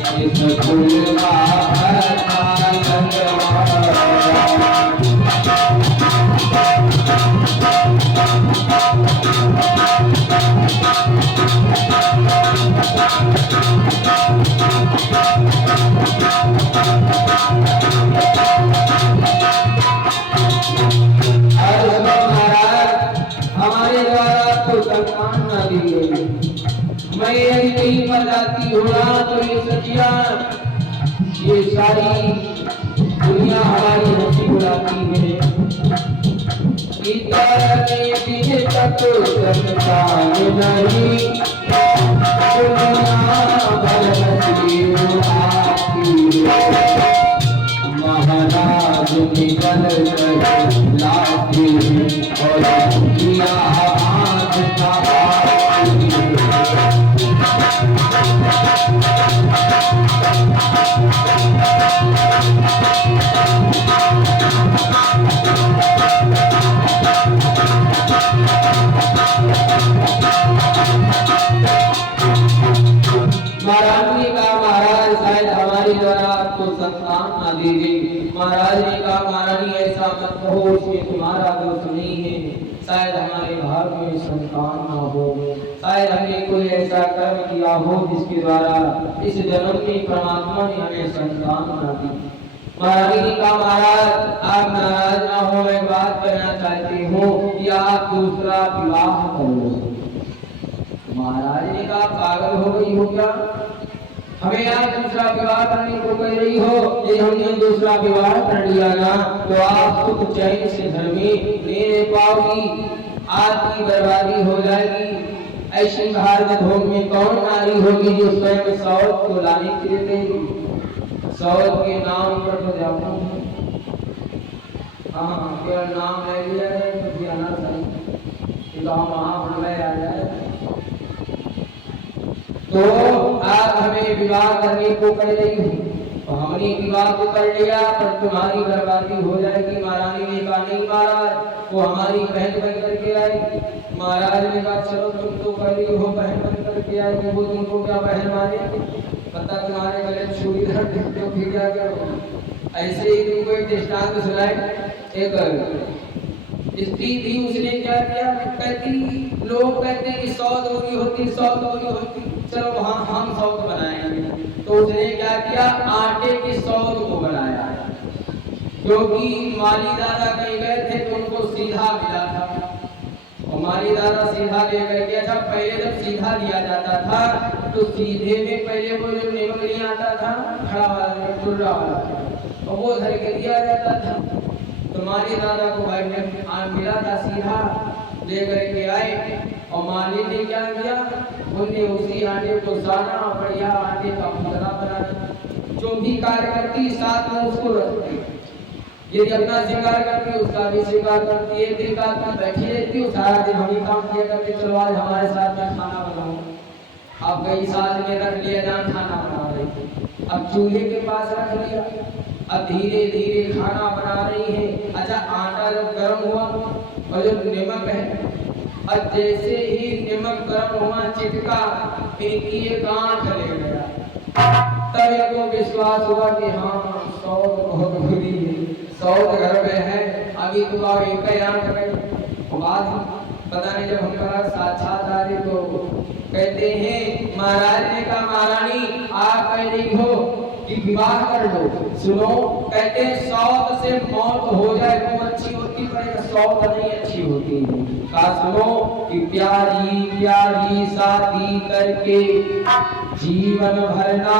इस कुल का भरता हमारे द्वारा आपको सम्मान न दी गई। मैं यदि कहीं पर जाती हो रहा तो ये सचिया ये सारी दुनिया हमारी हंसी बुलाती है। इतने दिन तक संतान नहीं दुनिया भर हंसी बुलाती है। महाराज निकल कर लाते और किया हाथ का महाराज ने कहा महाराज शायद हमारे द्वारा आपको संतान ना दी गई। महाराज ने कहा महारानी ऐसा मत कहो, इसमें तुम्हारा दोष नहीं है। शायद हमारे भाग में संतान ना हो, शायद हमने कोई ऐसा कर्म किया हो जिसके द्वारा इस जन्म में परमात्मा ने हमें संतान ना दी। महारानी ने कहा महाराज आप नाराज ना हो, मैं बात करना चाहती हूँ कि आप दूसरा विवाह कर लो। महाराज ने कहा पागल हो गई हो क्या, हमें आज दूसरा विवाह करने को कह रही हो? यदि हमने दूसरा विवाह कर लिया ना तो आप सुख चैन से घर में ले पाओगी, आपकी बर्बादी हो जाएगी। ऐसे भार भोग में कौन नारी होगी जो स्वयं सौत को लाने के लिए देगी? सौत के नाम पर तो जाता हूँ, हाँ केवल नाम ले लिया है तो जाना चाहिए, महाप्रलय आ जाए। तो आप हमें विवाह करने को कह रही हो, तो हमने विवाह तो कर लिया पर तुम्हारी बर्बादी हो जाएगी। महारानी ने कहा नहीं महाराज वो हमारी बहन बन करके आएगी। महाराज ने कहा चलो तुम तो कह रही हो बहन बन करके आएगी, वो तुमको क्या बहन माने? पता तुम्हारे गले छुरी धर देते हो फिर क्या करो। ऐसे ही तुमको एक दृष्टांत सुनाए। एक स्त्री थी, उसने क्या किया, कहती लोग कहते कि 100 दोरी होती 100 दोरी होती, चलो हम 100 बनाएंगे। तो उसने क्या किया, आटे की 100 को बनाया, क्योंकि माली दादा कहीं गए थे तो उनको सीधा मिला था और माली दादा सीधा लेकर के। अच्छा पहले जब सीधा लिया जाता था तो सीधे में पहले वो जो निमक नहीं आता था खड़ा वाला टुर्रा वाला, और वो धर के दिया जाता था। तो माली दादा को भाई ने मिला था सीधा लेकर के आए और माली ने क्या किया, उन्हें उसी आटे को साना बढ़िया आटे का पुतला बनाया। जो भी कार्य करती साथ में उसको रखती, यदि अपना श्रृंगार करती उसका भी श्रृंगार करती, एक दिन रात में बैठी रहती है सारा दिन हम ही काम किया करते, चलो आज हमारे साथ में खाना बनाओ। अब कई साल में रख लिया जहाँ खाना बना रही थी, अब चूल्हे के पास रख लिया, अब धीरे धीरे खाना बना रही है। अच्छा आटा जब गर्म हुआ और जब नमक है, अब जैसे ही नमक गर्म हुआ चिपका, इनकी एक आंख ले गया, तब इनको विश्वास हुआ कि हाँ सौत बहुत बुरी है, सौत घर में है, अभी तो आप एक आंख गई। बाद पता नहीं जब हमारा साक्षात आ रही तो कहते हैं महाराज ने कहा महारानी आप कह रही हो कि विवाह कर लो, सुनो कहते हैं सौत से मौत हो जाए तो अच्छी होती, पर सौत नहीं अच्छी होती। कहा सुनो कि प्यारी प्यारी शादी करके जीवन भरना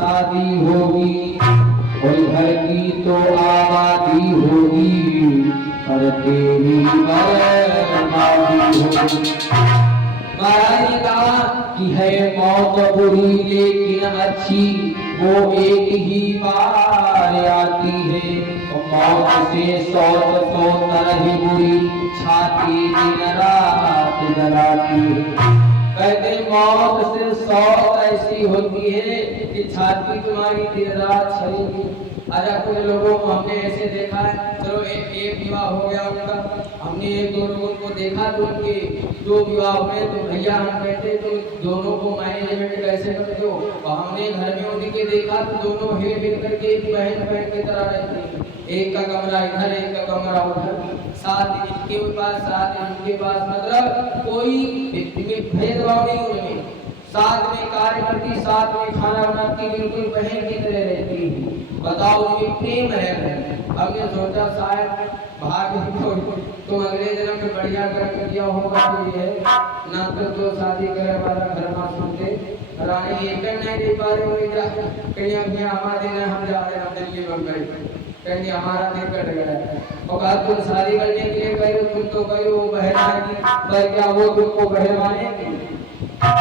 शादी होगी, और घर की तो आबादी होगी और तेरी बर्बादी होगी। महाराज ने कहा कि है मौत बुरी लेकिन अच्छी, वो एक ही बार आती है, और मौत से सौत तो तरह बुरी छाती दिन रात जलाती है। कहते मौत से सौत ऐसी होती है कि छाती तुम्हारी दिन रात छलेगी, अच्छा कुछ लोगों को हमने ऐसे देखा है, चलो एक विवाह हो गया उनका, हमने एक दो लोगों को देखा तो उनके दो विवाह हुए, तो भैया हम कहते तो दोनों को मैनेजमेंट कैसे करते हो, और हमने घर में उनके देखा तो दोनों हिल मिल करके एक बहन बहन की तरह रहती हैं, एक का कमरा इधर एक का कमरा उधर, साथ इनके पास साथ इनके पास, मतलब कोई भेदभाव नहीं उनमें, साथ में कार्य करती, साथ में खाना बनाती, बिल्कुल बहन की तरह रहती है। बताओ उनमें प्रेम है। हमने सोचा शायद भाग्य तुम अगले जन्म में बढ़िया कर्म किया होगा, तो ये ना तो शादी करे वाला घर में सुनते रानी एक नहीं दे पा रहे हो, जा कहीं अभी हमारे दिन हम जा रहे हैं दिल्ली बम्बई, कहीं हमारा दिन कट गया है, और कहा तुम शादी करने के लिए कह रहे हो, तुम तो कह रहे हो बहन आएगी, पर क्या वो तुमको बहन मानेगी?